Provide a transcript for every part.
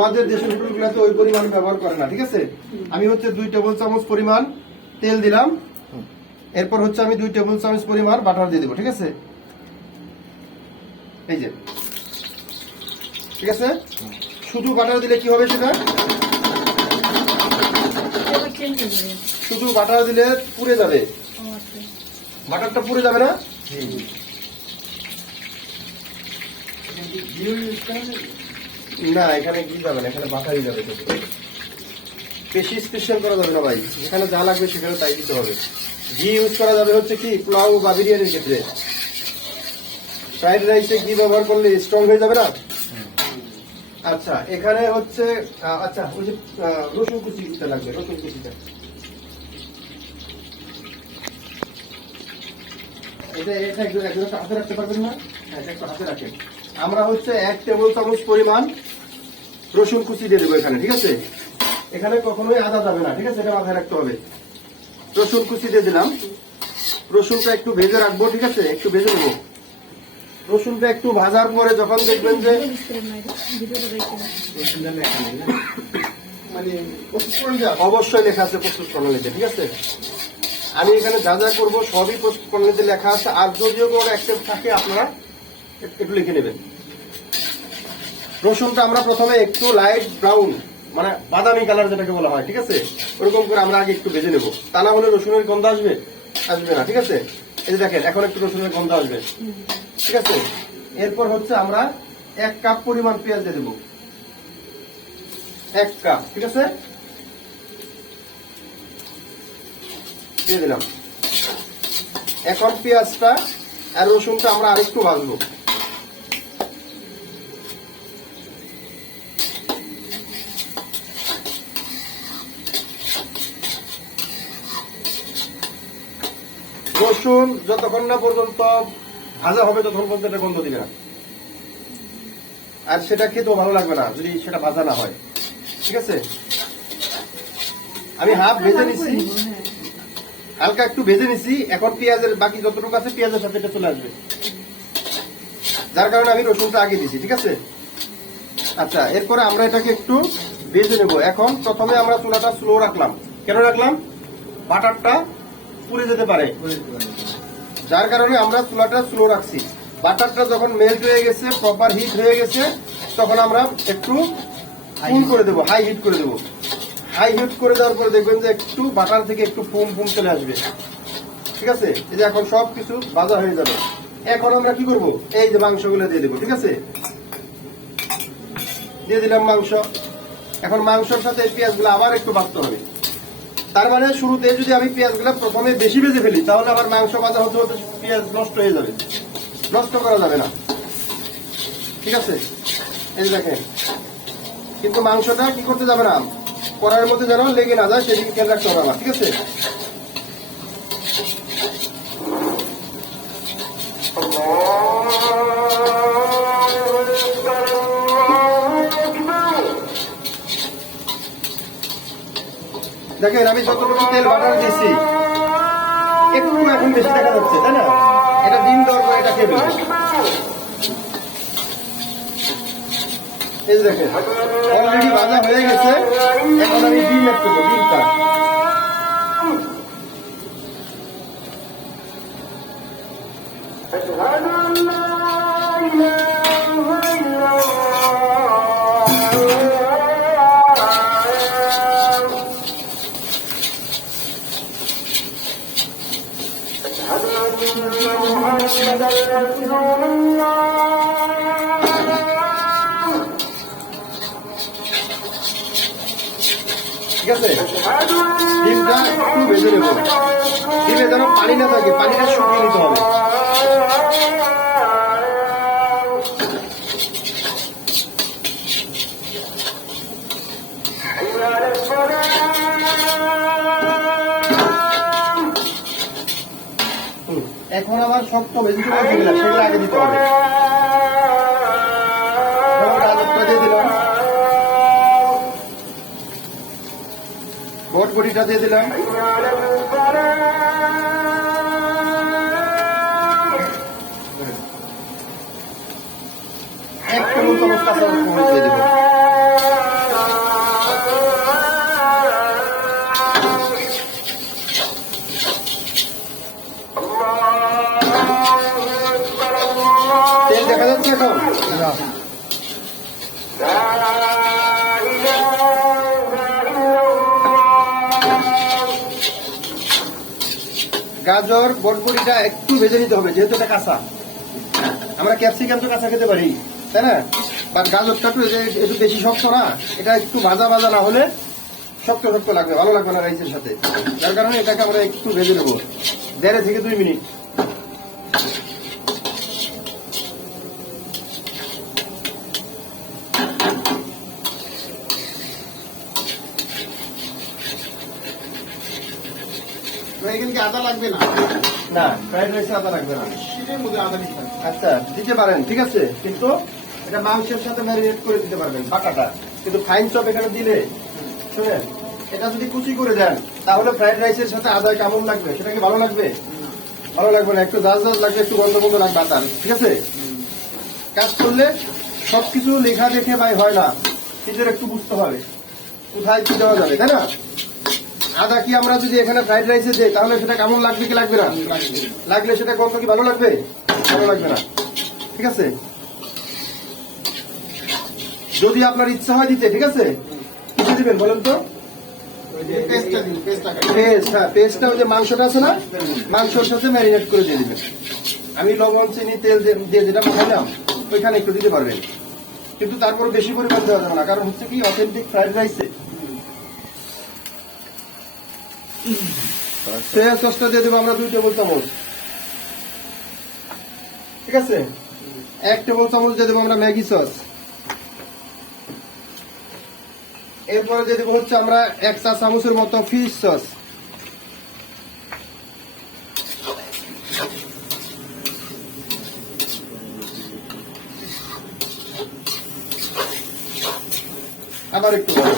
আমাদের দেশের হোটেলগুলোতে ওই পরিমাণ ব্যবহার করে না, ঠিক আছে। আমি হচ্ছে 2 টেবিল চামচ পরিমাণ তেল দিলাম, এরপর হচ্ছে আমি 2 টেবিল চামচ পরিমাণ বাটার দিয়ে দেবো, ঠিক আছে। এই যে, ঠিক আছে। শুধু বাটার দিলে কি হবে সেটা, শুধু বাটার দিলে পুড়ে যাবে, বাটারটা পুড়ে যাবে না। না, এখানে ঘি যাবে না, এখানে বাটারই যাবে। বেশি স্পেশাল করা যাবে না ভাই, যেখানে যা লাগবে সেখানে তাই দিতে হবে। ঘি ইউজ করা যাবে হচ্ছে কি পোলাও বা বিরিয়ানির ক্ষেত্রে। ফ্রাইড রাইসে ঘি ব্যবহার করলে স্ট্রং হয়ে যাবে না। আচ্ছা, এখানে হচ্ছে আচ্ছা ওই যে রসুন কুচি দিতে লাগবে, রসুন কুচিটা এটা একজন হাতে রাখতে পারবেন না? হ্যাঁ, একটু হাতে রাখেন। আমরা হচ্ছে 1 টেবিল চামচ পরিমাণ রসুন কুচি দিয়ে দেবো এখানে, ঠিক আছে। এখানে কখনোই আদা যাবে না, ঠিক আছে, এটা মাথায় রাখতে হবে। রসুন কুচি দিয়ে দিলাম, রসুনটা একটু ভেজে রাখবো, ঠিক আছে, একটু ভেজে নেবো। রসুনটা একটু ভাজার পরে যখন দেখবেন যে অবশ্যই লেখা আছে প্রস্তুত প্রণালীতে, ঠিক আছে। আমি এখানে যা যা করবো সবই প্রস্তুত প্রণালীতে লেখা আছে। আর যদিও কোনো অ্যাক্সেস থাকে আপনারা একটু লিখে নেবেন। রসুনটা আমরা প্রথমে একটু লাইট ব্রাউন, মানে বাদামি কালার যেটাকে বলা হয়, ঠিক আছে, ওরকম করে আমরা আগে একটু ভেজে নেবো। তা না হলে রসুনের গন্ধ আসবে না, ঠিক আছে। এই যে দেখেন, এখন একটু রসুনের গন্ধ আসবে, ঠিক আছে। এরপর হচ্ছে আমরা 1 কাপ পরিমাণ পেঁয়াজ দিয়ে দেবো, 1 কাপ, ঠিক আছে, দিয়ে দিলাম। এখন পেঁয়াজটা আর রসুনটা আমরা আরেকটু ভাজবো। রসুন যতক্ষণ না পর্যন্ত ভাজা হবে ততক্ষণ পর্যন্ত এটা গন্ধ দিবে না, আর সেটা খেতেও ভালো লাগবে না যদি সেটা ভাজা না হয়, ঠিক আছে। আমি হাফ ভেজে নিচ্ছি, হালকা একটু ভেজে নিচ্ছি। এখন পেঁয়াজের বাকি যতটুকু আছে পেঁয়াজের সাথে এটা চলে আসবে, যার কারণে আমি রসুনটা আগে দিছি, ঠিক আছে। আচ্ছা, এরপরে আমরা এটাকে একটু ভেজে নেব। এখন প্রথমে আমরা চুলাটা স্লো রাখলাম। কেন রাখলাম? বাটারটা পুড়ে যেতে পারে, যার কারণে আমরা চুলাটা স্লো রাখছি। বাটারটা যখন মেল্ট হয়ে গেছে, প্রপার হিট হয়ে গেছে, তখন আমরা একটু ফুল করে দেবো, হাই হিট করে দেবো। হাই হিট করে দেওয়ার পরে দেখবেন যে একটু বাটার থেকে একটু ফুম চলে আসবে, ঠিক আছে। এই যে এখন সবকিছু ভাজা হয়ে যাবে। এখন আমরা কি করব, এই যে মাংসগুলো দিয়ে দেবো, ঠিক আছে। দিয়ে দিলাম মাংস। এখন মাংসের সাথে এই পেঁয়াজগুলো আবার একটু ভাজতে হবে। তার মানে শুরুতে যদি আমি পেঁয়াজগুলো প্রথমে বেশি ভেজে ফেলি, তাহলে আবার মাংস ভাজা হতে হতে পেঁয়াজ নষ্ট হয়ে যাবে, নষ্ট করা যাবে না, ঠিক আছে। এই দেখেন, কিন্তু মাংসটা কি করতে যাবে না, কড়াইয়ের মধ্যে যেন লেগে না যায় সেদিকে খেয়াল রাখতে হবে আমার, ঠিক আছে। দেখেন, আমি যতটুকু তেল বাটার দিয়েছি একটু এখন বেশি দেখা যাচ্ছে, তাই না? এটা ডিম দেওয়ার পরে এটা খেয়ে ফেলবে। এই যে দেখেন, অলরেডি ভাজা হয়ে গেছে। এখন আমি ডিম অ্যাড করবো, ডিমটা। ঠিক আছে, ডিমটা একটু ভেজে নেব। ডিমে যেন পানি না থাকে, পানিটা শুকিয়ে নিতে হবে। এখন আমার শক্ত ভেজিটেবল যেগুলো সেগুলো আগে দিতে হবে। গাজরটা দিয়ে দিলাম, বটবটিটা দিয়ে দিলাম, এক টেবিল চামচ কাঁচা মরিচ দিয়ে দেবো। গাজর বটবটিটা একটু ভেজে নিতে হবে, যেহেতু এটা কাঁচা। আমরা ক্যাপসিকাম তো কাঁচা খেতে পারি, তাই না? বাট গাজরটা একটু বেশি শক্ত না, এটা একটু ভাজা ভাজা না হলে শক্ত শক্ত লাগবে, ভালো লাগবে না রাইসের সাথে। যার কারণে এটাকে আমরা একটু ভেজে নেবো 1.5 থেকে 2 মিনিট। এখানে কি আদা লাগবে না? না, ফ্রাইড রাইসে আদা লাগবে না। শীতের মধ্যে আদা দিতে হবে। আচ্ছা, দিতে পারেন, ঠিক আছে, কিন্তু এটা মাংসের সাথে ম্যারিনেট করে দিতে পারবেন বাটাটা। কিন্তু ফাইন চপ এখানে দিলে, শুনেন, এটা যদি কুচি করে দেন তাহলে ফ্রাইড রাইসের সাথে আদা কেমন লাগবে? সেটা কি ভালো লাগবে? ভালো লাগবে না, একটু ঝাঁজ ঝাঁজ লাগবে, একটু গন্ধ গন্ধ লাগবে আদার, ঠিক আছে? কাজ করলে সবকিছু লেখা দেখে ভাই হয় না, নিজের একটু বুঝতে হবে কোথায় কি দেওয়া যাবে, তাই না? আদা কি আমরা যদি এখানে ফ্রাইড রাইসে দিই তাহলে সেটা কেমন লাগবে কি লাগবে না? লাগলে সেটা গন্ধ কি ভালো লাগবে? ভালো লাগবে না, ঠিক আছে? যদি আপনার ইচ্ছা হয় দিতে, ঠিক আছে, কি দিবেন বলেন তো? পেস্ট, হ্যাঁ, পেস্টটা ওই যে মাংসটা আছে না, মাংসের সাথে ম্যারিনেট করে দিয়ে দিবেন। আমি লবণ চিনি তেল দিয়ে যেটা পাঠালাম ওইখানে একটু দিতে পারবেন, কিন্তু তারপর বেশি পরিমাণ দেওয়া যাবে না, কারণ হচ্ছে কি অথেন্টিক ফ্রাইড রাইসে সয়া সসটা দিয়ে দেবো আমরা 2 টেবিল চামচ, ঠিক আছে? 1 টেবিল চামচ দিয়ে দেবো আমরা ম্যাগি সস। এরপরে দিয়ে দেবো হচ্ছে আমরা 1 চা চামচের মতো ফিশ সস। আবার একটু বড়।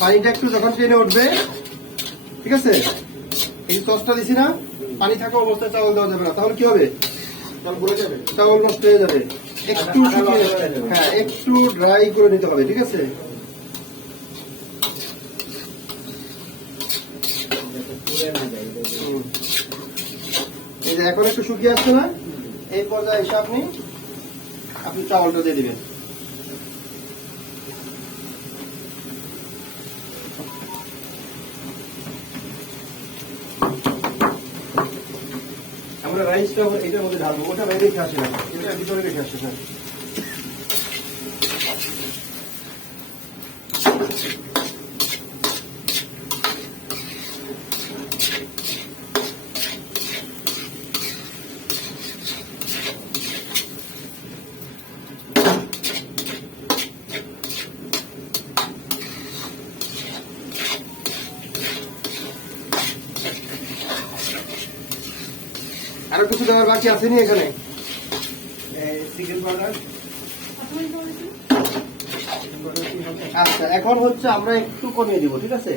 পানিটা একটু যখন টেনে উঠবে, ঠিক আছে, এই সসটা দিছি না, পানি থাকা অবস্থায় চাউল দেওয়া যাবে না, তাহলে কি হবে? চাউল নষ্ট হয়ে যাবে। একটু শুকিয়ে, হ্যাঁ, একটু ড্রাই করে নিতে হবে, ঠিক আছে? এই যে এখন একটু শুকিয়ে আসছে না, এই পর্যায়ে এসে আপনি চাউলটা দিয়ে দিবেন। আমরা রাইসটা এটার মধ্যে ঢালবো, ওটা বাইরে রেখে আসে না, এটা ভিতরে রেখে আসে না। আরো কিছু দেওয়ার বাকি আছে নি এখানে? Chicken powder. আচ্ছা, এখন হচ্ছে আমরা একটু কমিয়ে দিব, ঠিক আছে?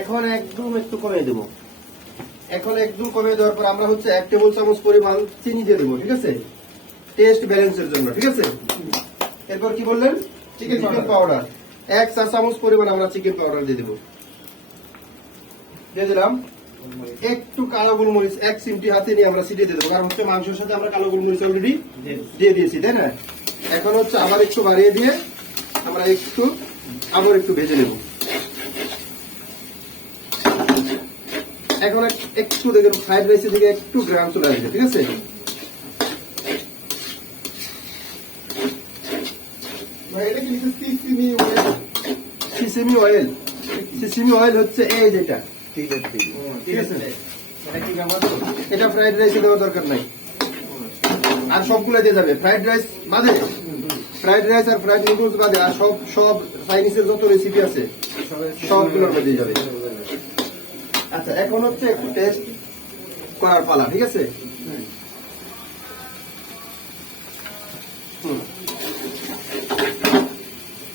এখন একদম একটু কমিয়ে দেব। এখন একদম কমিয়ে দেওয়ার পর আমরা হচ্ছে 1 টেবিল চামচ পরিমাণ চিনি দিয়ে দেবো, ঠিক আছে, টেস্ট ব্যালেন্সের জন্য, ঠিক আছে? এরপর কি বললেন? চিকেন পাউডার 1 চা চামচ পরিমাণ আমরা চিকেন পাউডার দিয়ে দেবো। দিয়ে দিলাম। একটু কালো গোলমরিচ 1 চিমটি হাতে নিয়ে আমরা ছিটিয়ে দিয়ে দেবো, কারণ হচ্ছে মাংসের সাথে আমরা কালো গোলমরিচ অলরেডি দিয়ে দিয়েছি, তাই না? এখন হচ্ছে আবার একটু বাড়িয়ে দিয়ে আমরা আবার একটু ভেজে নেব। এখন একটু দেখেন ফ্রাইড রাইসের থেকে একটু গ্রাম চলে আসবে, ঠিক আছে? সিসিমি অয়েল হচ্ছে এই যেটা, ঠিক আছে? এটা ফ্রাইড রাইসে দেওয়ার দরকার নাই, আর সবগুলো দিয়ে যাবে। ফ্রাইড রাইস বাদে, ফ্রাইড রাইস আর ফ্রাইড নুডলস বাদে আর সব চাইনিজের যত রেসিপি আছে সবগুলোর মধ্যে যাবে। আচ্ছা, এখন হচ্ছে একটু টেস্ট করার পালা, ঠিক আছে?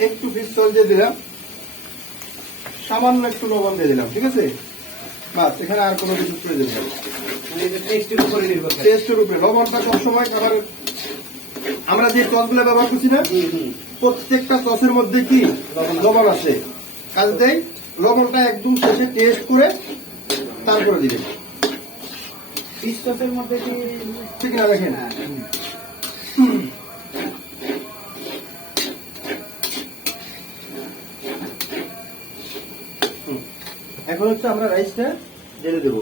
একটু ফিশ সস দিয়ে দিলাম, সামান্য একটু লবণ দিয়ে দিলাম, ঠিক আছে? বাস, এখানে আর কোনো কিছু প্রয়োজন নেই। মানে এটা টেস্টের উপরে নির্ভর করে। টেস্টের উপরে লবণটা সবসময় খাবারের, আমরা যে সসগুলো ব্যবহার করছি না, প্রত্যেকটা সসের মধ্যে কি লবণ আছে, কাজেই লবণটা একদম শেষে টেস্ট করে তারপরে দিবেন। ফিশ সসের মধ্যে কি ঠিক না দেখেন? এখন হচ্ছে আমরা রাইসটা ঢেলে দেবো।